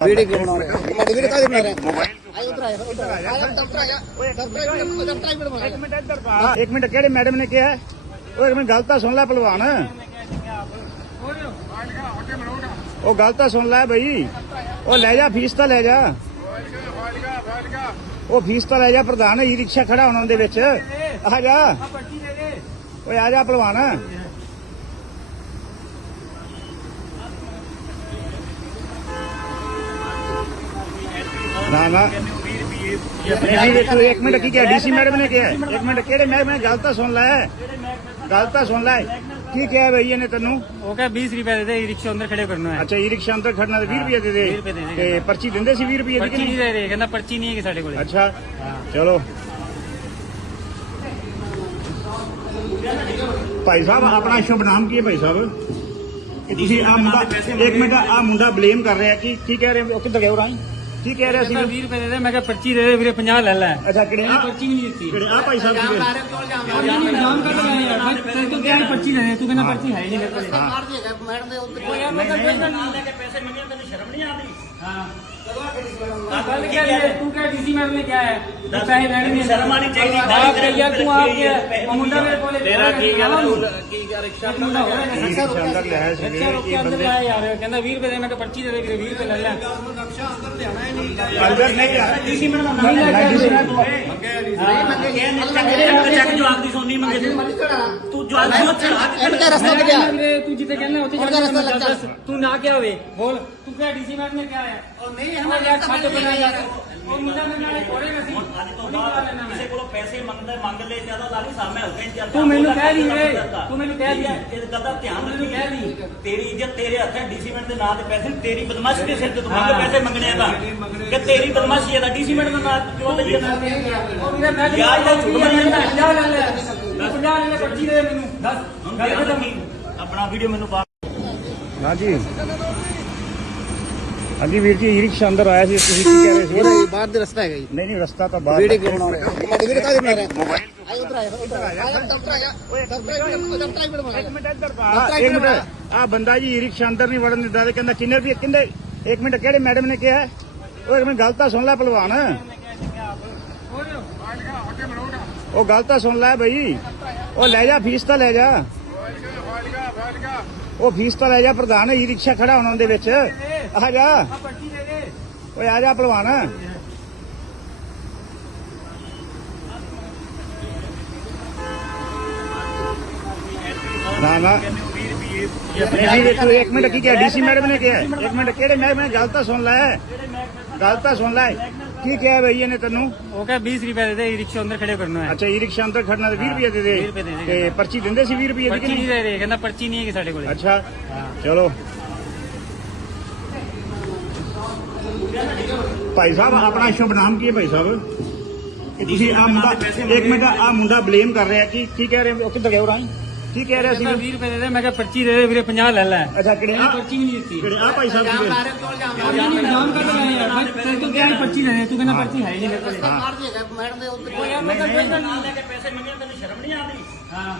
Video ਕਿਉਂ ਬਣਾ ਰਿਹਾ ਮੈਂ ਵੀਡੀਓ ਕਾਹਦੀ ਬਣਾ ਰਿਹਾ ਮੋਬਾਈਲ ਆਈ ਉਧਰ ਆਇਆ ਉਧਰ ਆਇਆ ਆਇਆ ਦਫਤਰ ਆਇਆ ਦਫਤਰ ਆਇਆ ਦਫਤਰ ਆਇਆ ਬਣਾ ਇੱਕ ਮਿੰਟ ਇੱਧਰ ਪਾ ਇੱਕ ਮਿੰਟ ਕਿਹੜੇ ਮੈਡਮ ਨੇ ਕਿਹਾ? ਉਹ ਇੱਕ ਮਿੰਟ ਗੱਲ ਤਾਂ ਸੁਣ ਲੈ ਪਹਿਲਵਾਨ। ਉਹ ਗੱਲ ਤਾਂ ਸੁਣ ਲੈ ਬਈ। ਉਹ ਲੈ ਜਾ ਫੀਸ ਤਾਂ ਲੈ ਜਾ। ਉਹ ਫੀਸ ਤਾਂ ਲੈ ਜਾ ਪ੍ਰਧਾਨ ਈ ਰਿਕਸ਼ਾ ਖੜਾ ਹੋਣਾ ਉਹਦੇ ਵਿੱਚ। ਆ ਜਾ। ਓਏ ਆ ਜਾ ਪਹਿਲਵਾਨ। ਨਾ ਨਾ। ਨਹੀਂ ਤੂੰ ਇੱਕ ਮਿੰਟ ਕੀ ਕਿਹਾ? ਡੀਸੀ ਮੈਡਮ ਨੇ ਕਿਹਾ? ਇੱਕ ਮਿੰਟ ਕਿਹੜੇ ਨੇ ਗੱਲ ਤਾਂ ਸੁਣ ਲੈ। ਗੱਲ ਤਾਂ ਸੁਣ ਲੈ। ਕੀ ਕਿਹਾ ਬਈ ਇਹਨੇ ਤੈਨੂੰ? ਉਹ ਕਹੇ 20 ਰੁਪਏ ਦੇ ਦੇ ਰਿਕਸ਼ਾ ਅੰਦਰ ਖੜੇ ਕਰਨਾ ਹੈ। ਅੱਛਾ ਈ ਰਿਕਸ਼ਾ ਅੰਦਰ ਖੜਨਾ ਤੇ 20 ਰੁਪਏ ਦੇ ਦੇ। ਤੇ ਪਰਚੀ ਦਿੰਦੇ ਸੀ 20 ਰੁਪਏ ਦੀ ਕਿ ਪਰਚੀ ਨਹੀਂ? ਨਹੀਂ ਦੇ ਰਹੇ ਕਹਿੰਦਾ ਪਰਚੀ ਨਹੀਂ ਹੈਗੀ ਸਾਡੇ ਕੋਲ। ਅੱਛਾ ਚਲੋ। ਭਾਈ ਸਾਹਿਬ ਆਪਣਾ ਸ਼ੁਭ ਨਾਮ ਕੀ ਹੈ ਭਾਈ ਸਾਹਿਬ? ਤੁਸੀਂ ਆ ਮੁੰਡਾ ਇੱਕ ਮਿੰਟ ਆ ਮੁੰਡਾ ਬਲੇਮ ਕਰ ਰਿਹਾ। ਕਿ ਕੀ ਕਹਿ ਰਹੇ ਹੋ? ਉਹ ਕਿੱਧਰ ਗਿਆ ਉਹ ਰਾਹੀਂ? ਕੀ ਕਹਿ ਰਿਹਾ ਸੀ? ਕਹਿੰਦਾ 20 ਰੁਪਏ ਦੇ ਦੇ ਮੈਂ ਕਿਹਾ ਪਰਚੀ ਦੇ ਦੇ ਵੀਰੇ 50 ਲੈ ਲੈ। ਅੱਛਾ ਕਿਹੜੇ ਆ ਪਰਚੀ ਵੀ ਨਹੀਂ ਦਿੱਤੀ। ਕਿਹੜੇ ਆ ਭਾਈ ਸਾਹਿਬ ਸੀਗੇ ਨਾਮ ਕਰ ਲੈ ਯਾਰ ਮੈਂ ਤੇਰੇ ਤੋਂ ਕਿਹਾ ਸੀ ਪਰਚੀ ਦੇ ਦੇ ਤੂੰ ਕਹਿੰਦਾ ਪਰਚੀ ਹੈ ਹੀ ਨਹੀਂ ਮੇਰੇ ਕੋਲ। ਮਾਰ ਦੇਗਾ ਮੈਡਮ ਦੇ ਉੱਤੇ ਉਹ ਯਾਰ ਮੈਂ ਤਾਂ ਪੈਸੇ ਨਾਲ ਲੈ ਕੇ ਪੈਸੇ ਮੰਗੇ ਤੈਨੂੰ ਸ਼ਰਮ ਨਹੀਂ ਆਉਂਦੀ। ਗੱਲ ਕੀ ਹੈ ਤੂੰ ਕਿਹਾ ਡੀਸੀ ਮੈਡਮ ਨੇ ਕਿਹਾ ਹੈ? ਕਿ ਪੈਸੇ ਲੈਣੇ ਨਹੀਂ ਸ਼ਰਮ ਆਉਣੀ ਚਾਹੀਦੀ। ਆਪ ਕਹੀ ਯਾਰ ਤੂੰ ਆਪ ਕਿਹਾ ਉਹ ਮੁੰਡਾ ਮੇਰੇ ਕੋਲ ਤੇਰਾ ਕੀ ਗੱਲ ਤੂੰ ਕੀ ਕਰ ਰਿਕਸ਼ਾ ਮੁੰਡਾ ਹੋ ਰਿਹਾ ਈ ਰਿਕਸ਼ਾ ਅੰਦਰ ਲਿਆਇਆ ਸੀ ਰਿਕਸ਼ਾ ਰੋਕ ਕੇ ਅੰਦਰ ਲਾਇਆ ਯਾਰ। ਕਹਿੰਦਾ 20 ਰੁਪਏ ਦੇ ਮੈਂ ਕਿਹਾ ਪਰਚੀ ਦੇ ਦੇ ਵੀਰੇ 20 ਰੁਪਏ ਲੈ ਲੈ ਅੰਦਰ ਨਹੀਂ ਆ ਡੀਸੀ ਮੈਡਮ ਨਹੀਂ ਲੈ ਡੀਸੀ ਕੇ ਚੱਕ ਚੱਕ ਜਵਾਬ ਦੀ ਸੋਨੀ ਮੰਗੇ ਤੂੰ। ਤੂੰ ਜਵਾਬ ਨੂੰ ਚੜਾ ਕੇ ਇਹਦਾ ਰਸਤਾ ਤੇ ਗਿਆ ਵੀਰੇ ਤੂੰ ਜਿੱਥੇ ਕਹਿੰਦਾ ਉੱਥੇ ਉਹਦਾ ਰਸਤਾ ਲੱਗ ਦੱਸ। ਤੂੰ ਨਾ ਕਿਹਾ ਹੋਵੇ ਬੋਲ। ਤੂੰ ਕਿਹਾ ਡੀਸੀ ਮੈਡਮ ਨੇ ਕਿਹਾ ਉਹ ਨਹੀਂ ਹਮਾਰੇ ਯਾਰ ਛੱਡ ਬਣਾ ਯਾਰ ਉਹ ਮੁੰਡਾ ਮੇਰੇ ਨਾਲ ਕੋਰੇ ਨਹੀਂ ਅੱਜ ਤੋਂ ਬਾਅਦ ਕਿਸੇ ਕੋਲੋਂ ਪੈਸੇ ਮੰਗਦਾ ਮੰਗ ਲੈ ਜ਼ਿਆਦਾ ਲਾਲੀ ਸਾਹਮਣੇ ਹੋ ਕੇ ਚੱਲਦਾ ਤੂੰ ਮੈਨੂੰ ਕਹਿ ਦੀ ਵੇ ਤੂੰ ਮੈਨੂੰ ਕਹਿ ਦੀ। ਇਹ ਗੱਲ ਦਾ ਧਿਆਨ ਮੈਨੂੰ ਰੱਖੀ ਕਹਿ ਦੀ। ਤੇਰੀ ਇੱਜ਼ਤ ਤੇਰੇ ਹੱਥ ਦੇ ਨਾਂ ਤੇ ਪੈਸੇ ਤੇਰੀ ਬਦਮਾਸ਼ੀ ਦੇ ਸਿਰ ਤੇ ਤੂੰ ਮੰਗ ਪੈਸੇ ਮੰਗਣੇ ਦਾ ਕਿ ਤੇਰੀ ਬਦਮਾਸ਼ੀ ਹੈ ਦਾ ਡੀਸੀ ਮੈਡਮ ਦਾ ਨਾਂ ਕਿਉਂ ਲਈ ਜਾਂਦਾ ਉਹ ਵੀਰੇ ਮੈਂ ਯਾਰ ਇਹ ਝੂਠ ਬੋਲੀ ਜਾਂਦਾ। 50 ਲੈ ਲੈ 50 ਲੈ ਲੈ ਪਰਚੀ ਦੇ ਦੇ ਮੈਨੂੰ। ਦੱਸ ਹੁਣ ਗੱਲ ਧਿਆਨ ਖਤਮ। ਰੱਖੀ। ਆਪਣਾ ਵੀਡੀਓ ਮੈਨੂੰ ਪਾ। ਹਾਂਜੀ। ਹਾਂਜੀ ਵੀਰ ਜੀ ਈ ਰਿਕਸ਼ਾ ਅੰਦਰ ਆਇਆ ਸੀ ਤੁਸੀਂ ਕੀ ਕਹਿ ਰਹੇ ਸੀ? ਉਹਦਾ ਬਾਹਰ ਦੇ ਰਸਤਾ ਹੈਗਾ ਜੀ। ਨਹੀਂ ਨਹੀਂ ਰਸਤਾ ਤਾਂ ਬਾਹਰ ਵੀਡੀਓ ਕਿਉਂ ਬਣਾ ਰਿਹਾ ਮੈਂ ਵੀਡੀਓ ਕਾਹਦੀ ਬਣਾ ਰਿਹਾ ਮੋਬਾਈਲ ਆਈ ਉਧਰ ਆਇਆ ਉਧਰ ਆਇਆ। ਦਫਤਰ ਆਇਆ ਦਫਤਰ ਆਇਆ। ਦਫਤਰ ਆਇਆ ਬਣਾ ਇੱਕ ਮਿੰਟ ਇੱਧਰ ਪਾ। ਇੱਕ ਮਿੰਟ। ਆ ਬੰਦਾ ਜੀ ਈ ਰਿਕਸ਼ਾ ਅੰਦਰ ਨਹੀਂ ਵੜਨ ਦਿੰਦਾ ਤੇ ਕਹਿੰਦਾ ਕਿੰਨੇ ਰੁਪਏ ਕਿੰਨੇ? ਇੱਕ ਮਿੰਟ ਕਿਹੜੇ ਮੈਡਮ ਨੇ ਕਿਹਾ? ਉਹ ਇੱਕ ਮਿੰਟ ਗੱਲ ਤਾਂ ਸੁਣ ਲੈ ਪਹਿਲਵਾਨ। ਉਹ ਗੱਲ ਤਾਂ ਸੁਣ ਲੈ ਬਈ। ਉਹ ਲੈ ਜਾ ਫੀਸ ਤਾਂ ਲੈ ਜਾ। ਉਹ ਫੀਸ ਤਾਂ ਲੈ ਜਾ ਪ੍ਰਧਾਨ ਈ ਰਿਕਸ਼ਾ ਖੜਾ ਹੋਣਾ ਉਹਦੇ ਵਿੱਚ। ਆ ਜਾ। ਪਰਚੀ ਦੇ ਦੇ। ਓਏ ਆ ਜਾ ਪਹਿਲਵਾਨ। ਨਾ ਨਾ। ਨਹੀਂ ਤੂੰ ਇੱਕ ਮਿੰਟ ਕੀ ਕਿਹਾ? ਡੀਸੀ ਮੈਡਮ ਨੇ ਕਿਹਾ। ਇੱਕ ਮਿੰਟ ਕਿਹੜੇ ਮੈਡਮ ਨੇ? ਗੱਲ ਤਾਂ ਸੁਣ ਲੈ। ਗੱਲ ਤਾਂ ਸੁਣ ਲੈ। ਕੀ ਕਿਹਾ ਬਈ ਇਹਨੇ ਤੈਨੂੰ? ਉਹ ਕਹੇ 20 ਰੁਪਏ ਦੇ ਦੇ ਰਿਕਸ਼ਾ ਅੰਦਰ ਖੜੇ ਕਰਨਾ ਹੈ। ਅੱਛਾ ਈ ਰਿਕਸ਼ਾ ਅੰਦਰ ਖੜਨਾ ਤੇ 20 ਰੁਪਏ ਦੇ ਦੇ। ਦੇ ਦੇ। ਤੇ ਪਰਚੀ ਦਿੰਦੇ ਸੀ 20 ਰੁਪਏ ਦੀ ਕਿ ਪਰਚੀ ਨਹੀਂ? ਨਹੀਂ ਦੇ ਰਹੇ ਕਹਿੰਦਾ ਪਰਚੀ ਨਹੀਂ ਹੈਗੀ ਸਾਡੇ ਕੋਲ। ਅੱਛਾ। ਚਲੋ। ਭਾਈ ਸਾਹਿਬ ਆਪਣਾ ਸ਼ੁਭ ਨਾਮ ਕੀ ਹੈ ਭਾਈ ਸਾਹਿਬ ਤੁਸੀਂ ਆ ਮੁੰਡਾ ਇੱਕ ਮਿੰਟ ਆ ਮੁੰਡਾ ਬਲੇਮ ਕਰ ਰਿਹਾ ਕਿ ਕੀ ਕਹਿ ਰਹੇ ਹੋ? ਉਹ ਕਿੱਧਰ ਗਿਆ ਉਹ ਰਾਹੀਂ ਕੀ ਕਹਿ ਰਿਹਾ ਸੀ? ਕਹਿੰਦਾ 20 ਰੁਪਏ ਦੇ ਦੇ ਮੈਂ ਕਿਹਾ ਪਰਚੀ ਦੇ ਦੇ ਵੀਰੇ 50 ਲੈ ਲੈ। ਅੱਛਾ ਕਿਹੜੇ ਆ ਪਰਚੀ ਵੀ ਨਹੀਂ ਦਿੱਤੀ। ਕਿਹੜੇ ਆ ਭਾਈ ਸਾਹਿਬ ਸੀਗੇ ਨਾਮ ਕਰ ਲੈ ਯਾਰ ਮੈਂ ਤੇਰੇ ਤੋਂ ਕਿਹਾ ਸੀ ਪਰਚੀ ਦੇ ਦੇ ਤੂੰ ਕਹਿੰਦਾ ਪਰਚੀ ਹੈ ਹੀ ਨਹੀਂ ਮੇਰੇ ਕੋਲ। ਮਾਰ ਦੇਗਾ ਮੈਡਮ ਦੇ ਉੱਤੇ ਉਹ ਯਾਰ ਮੈਂ ਤਾਂ ਨਾਲ ਲੈ ਕੇ ਪੈਸੇ ਮੰਗੇ ਤੈਨੂੰ ਸ਼ਰਮ ਨਹੀਂ ਆਉਂਦੀ? ਹਾਂ।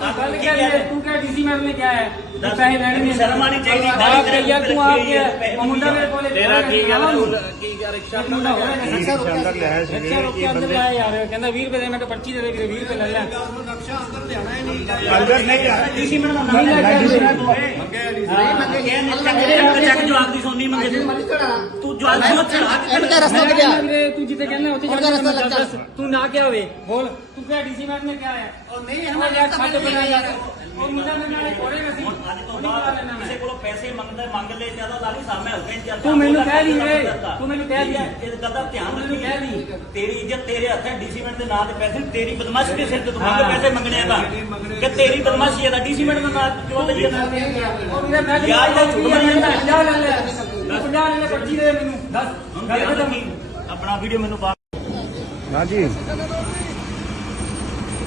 ਆ ਗੱਲ ਕੀ ਹੈ? ਤੂੰ ਕਿਹਾ ਡੀਸੀ ਮੈਡਮ ਨੇ ਕਿਹਾ ਹੈ? ਕਿ ਪੈਸੇ ਲੈਣੇ ਨਹੀਂ ਸ਼ਰਮ ਆਉਣੀ ਚਾਹੀਦੀ। ਆਪ ਕਹੀ ਤੂੰ ਆਪ ਕਿਹਾ ਮੁੰਡਾ ਮੇਰੇ ਕੋਲ ਤੇਰਾ ਕੀ ਗੱਲ ਤੂੰ ਕੀ ਕਰ ਰਿਕਸ਼ਾ ਮੁੰਡਾ ਹੋ ਰਿਹਾ ਰਿਕਸ਼ਾ ਅੰਦਰ ਲਿਆਇਆ ਸੀ ਰਿਕਸ਼ਾ ਰੋਕ ਕੇ ਅੰਦਰ ਲਾਇਆ ਯਾਰ। ਕਹਿੰਦਾ 20 ਰੁਪਏ ਦੇ ਮੈਂ ਕਿਹਾ ਪਰਚੀ ਦੇ ਦੇ ਵੀਰੇ 20 ਰੁਪਏ ਲੈ ਲੈ। ਅੰਦਰ ਨਹੀਂ ਆ ਡੀਸੀ ਮੈਡਮ ਦਾ ਨਹੀਂ ਲੈ ਕੇ ਚੱਕ ਚੱਕ ਜਵਾਬ ਦੀ ਸੋਨੀ ਮੰਗੇ ਤੂੰ ਜਵਾਬ ਨੂੰ ਚੜਾ ਇਹਦਾ ਰਸਤਾ ਤੇ ਗਿਆ ਤੂੰ ਜਿੱਥੇ ਕਹਿੰਦਾ ਉੱਥੇ ਉਹਦਾ ਰਸਤਾ ਲੱਗ ਤੂੰ ਨਾ ਕਿਹਾ ਹੋਵੇ ਬੋਲ। ਤੂੰ ਕਿਹਾ ਡੀਸੀ ਮੈਡਮ ਨੇ ਕਿਹਾ ਹੈ ਉਹ ਨਹੀਂ ਹਮਾਰੇ ਯਾਰ ਛੱਡ ਬਣਾ ਯਾਰ ਉਹ ਮੁੰਡਾ ਮੇਰੇ ਨਾਲ ਕੋਰੇ ਨਹੀਂ ਅੱਜ ਤੋਂ ਬਾਅਦ ਕਿਸੇ ਕੋਲੋਂ ਪੈਸੇ ਮੰਗਦਾ ਮੰਗ ਲੈ ਜ਼ਿਆਦਾ ਲਾਲੀ ਸਾਹਮਣੇ ਹੋ ਕੇ ਚੱਲਦਾ ਤੂੰ ਮੈਨੂੰ ਕਹਿ ਦੀ ਵੇ ਤੂੰ ਮੈਨੂੰ ਕਹਿ ਦੀ ਇਹ ਗੱਲ ਦਾ ਧਿਆਨ ਮੈਨੂੰ ਕਹਿ ਰੱਖੀ ਦੀ ਤੇਰੀ ਇੱਜ਼ਤ ਤੇਰੇ ਹੱਥ ਹੈ ਡੀਸੀ ਮੈਡਮ ਦੇ ਨਾਂ ਤੇ ਪੈਸੇ ਤੇਰੀ ਬਦਮਾਸ਼ੀ ਦੇ ਸਿਰ ਤੇ ਤੂੰ ਮੰਗ ਪੈਸੇ ਮੰਗਣੇ ਦਾ ਕਿ ਤੇਰੀ ਬਦਮਾਸ਼ੀ ਹੈ ਦਾ ਡੀਸੀ ਮੈਡਮ ਦਾ ਨਾਂ ਕਿਉਂ ਲਈ ਜਾਂਦਾ ਉਹ ਵੀਰੇ ਮੈਂ ਯਾਰ ਇਹ ਝੂਠ ਜਾਂਦਾ। 50 ਲੈ ਲੈ 50 ਲੈ ਲੈ ਪਰਚੀ ਦੇ ਮੈਨੂੰ। ਦੱਸ। ਰੱਖੀ ਆਪਣਾ ਵੀਡੀਓ ਮੈਨੂੰ ਪਾ। ਹਾਂਜੀ।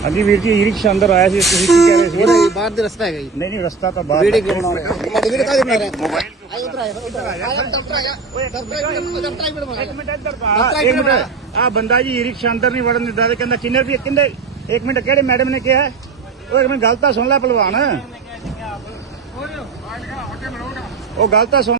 ਹਾਂਜੀ ਵੀਰ ਜੀ ਈ ਰਿਕਸ਼ਾ ਅੰਦਰ ਆਇਆ ਸੀ ਤੁਸੀਂ ਕੀ ਕਹਿ ਰਹੇ ਸੀ ਉਹਦਾ ਬਾਹਰ ਦੇ ਰਸਤਾ ਹੈਗਾ ਜੀ ਨਹੀਂ ਨਹੀਂ ਰਸਤਾ ਤਾਂ ਬਾਹਰ ਵੀਡੀਓ ਕਿਉਂ ਬਣਾ ਰਿਹਾ ਮੈਂ ਵੀਡੀਓ ਕਾਹਦੀ ਬਣਾ ਰਿਹਾ ਮੋਬਾਈਲ ਆਈ ਉਧਰ ਆਇਆ ਉਧਰ ਆਇਆ ਦਫਤਰ ਆਇਆ ਦਫਤਰ ਆਇਆ ਦਫਤਰ ਆਇਆ ਬਣਾ ਇੱਕ ਮਿੰਟ ਇੱਧਰ ਪਾ ਇੱਕ ਮਿੰਟ ਆ ਬੰਦਾ ਜੀ ਈ ਰਿਕਸ਼ਾ ਅੰਦਰ ਨਹੀਂ ਵੜਨ ਦਿੰਦਾ ਤੇ ਕਹਿੰਦਾ ਕਿੰਨੇ ਰੁਪਏ ਕਿੰਨੇ ਇੱਕ ਮਿੰਟ ਕਿਹੜੇ ਮੈਡਮ ਨੇ ਕਿਹਾ ਉਹ ਇੱਕ ਮਿੰਟ ਗੱਲ ਤਾਂ ਸੁਣ ਲੈ ਪਹਿਲਵਾਨ ਉਹ ਗੱਲ ਤਾਂ ਸੁਣ